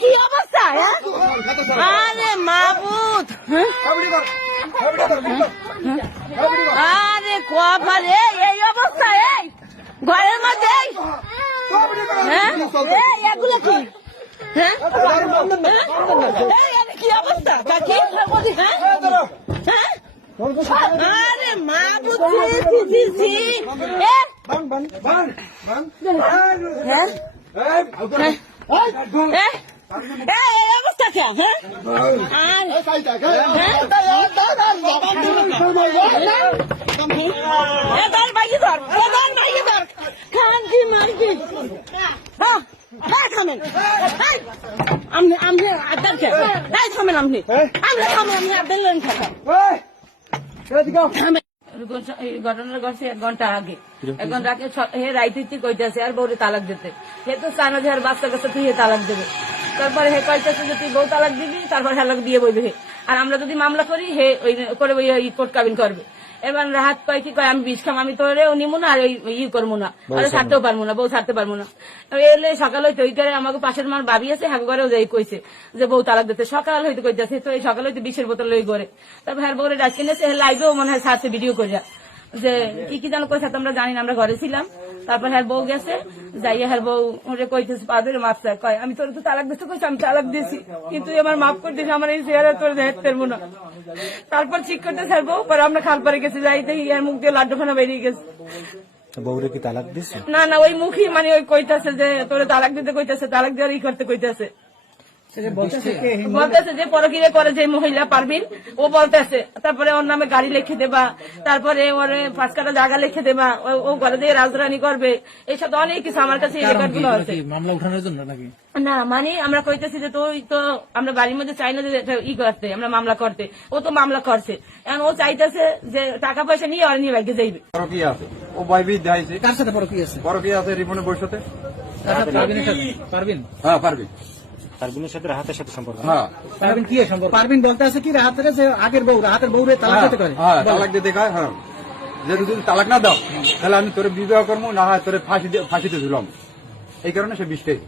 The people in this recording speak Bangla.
কি অবস্থা? আরে মাবুদ, আরে কপালে এই অবস্থা, এই ঘরের মধ্যে এগুলো কি? কি অবস্থা কাকি? আরে মাবুদ, অবস্থা কে? খানকি মারকি থামেন, আপনি আড্ডার খেয়ে থামেন, আপনি থামেন, আপনি আড্ডার লেন থাকা। ঘটনার ঘটছে 1 ঘন্টা আগে। 1 ঘন্টা আগে হে রাইতে কইতেছে আর বউরে তালাক দিতে। হে তো চানো যে আর বাচ্চা কাছে তুই তালাক দেবে। তারপরে হে কইতেছে যে তুই বউ তালাক দিবি, তারপর হেলাক দিয়ে বইবে হে। আর আমরা যদি মামলা করি হে ওই করে কোর্ট কাবিন করবে। এবার রাহাত কয় কি কয় আমি বিষ খাম, আমি তোরেও নিবো না আর ওই করবো না, আরে ছাড়তেও পারবো না, বউ ছাড়তে পারবো না। এলে সকাল হইতে ওই করে আমাকে পাশের মার ভাবি আছে হাগু ঘরেও যাই কইছে যে বউ তালাক দিতে। সকাল হইতে কইতেছে তো এই সকাল হইতে 20-এর বোতল লই করে। তারপর হ্যার বউরে ডাক কিনেছে, লাইভেও মনে হয় ছাড়ছে ভিডিও করিয়া যে কি যেন কইছে তোমরা জানি না, আমরা ঘরে ছিলাম। তারপর হ্যার বউ গেছে, যাইয়া হ্যার বউ ওরে কইতেছে পাবের মাপ চায়, কয় আমি তোর তো তালাক দিতে কইছি, আমি তালাক দিয়েছি কিন্তু আমার মাফ করে দিয়েছি, আমার এই চেহারা তোর দেখতে পারবো না। তারপর ঠিক করতে হ্যার বউ পরে আমরা খাল পারে গেছি, যাইতে ইয়ার মুখ দিয়ে লাড্ডুখানা বেরিয়ে গেছে। বউরে কি তালাক দিছে? না না, ওই মুখী মানে ওই কইতাছে যে তোরে তালাক দিতে কইতাছে, তালাক দেওয়ার ই করতে কইতাছে। বলতেছে যে পরকিয়া করে যে মহিলা পারবিন ও বলতেছে, তারপরে ওর নামে গাড়ি লিখে দেবা, তারপরে ওরে 5 কাঠা জায়গা লিখে দেবা, ও ঘরে দিয়ে রাজরানি করবে, এইসব অনেক কিছু আমার কাছে এই রেকর্ডগুলো আছে। মামলা উঠানোর জন্য নাকি? না মানে আমরা কইতেছি যে তুই তো আমরা বাড়ির মধ্যে চাই না যে ই করতে, আমরা মামলা করতে, ও তো মামলা করছে, এখন ও চাইতেছে যে টাকা পয়সা নিয়ে আর নিয়ে বাইকে যাইবে। পরকিয়া আছে, ও বাইবি দেখাইছে। কার সাথে পরকিয়া আছে? পরকিয়া আছে রিপনের বউর সাথে। পারবিন? হ্যাঁ পারবি। পারবিনের সাথে রাহাতের সাথে সম্পর্ক? হ্যাঁ। পারবিন কি সম্পর্ক? পারবিন বলতে আছে কি রাহাতের যে আগের বউ, রাহাতের বউরে তালাক দিতে করে? হ্যাঁ তালাক দিতে কয়। হ্যাঁ যদি তুমি তালাক না দাও তাহলে আমি তোরে বিবাহ করবো, না হয় তোরে ফাঁসিতে ঝুলাম, এই কারণে সে 20 টাকা